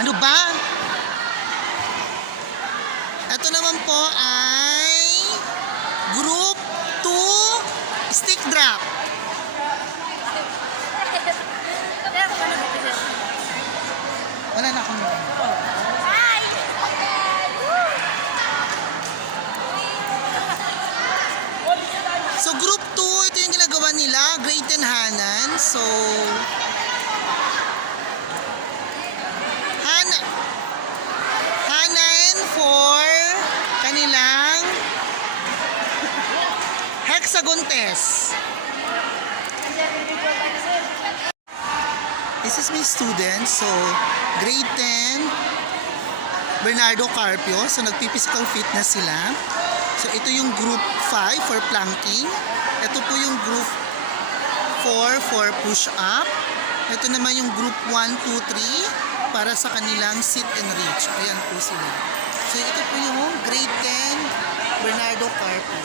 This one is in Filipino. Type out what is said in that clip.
Ano ba? Ito naman po ay Group 2 Stick Drop. Wala na akong... So Group 2, ito yung ginagawa nila, Great and Hanan. So Hanan for kanilang hexagon test. This is my student. So grade 10 Bernardo Carpio. So nagpi-physical fitness sila. So ito yung group 5 for planking. Ito po yung group 4 for push-up. Ito naman yung group 1, 2, 3 para sa kanilang sit and reach. Ayan po sila. So ito po yung grade 10 Bernardo Carpio.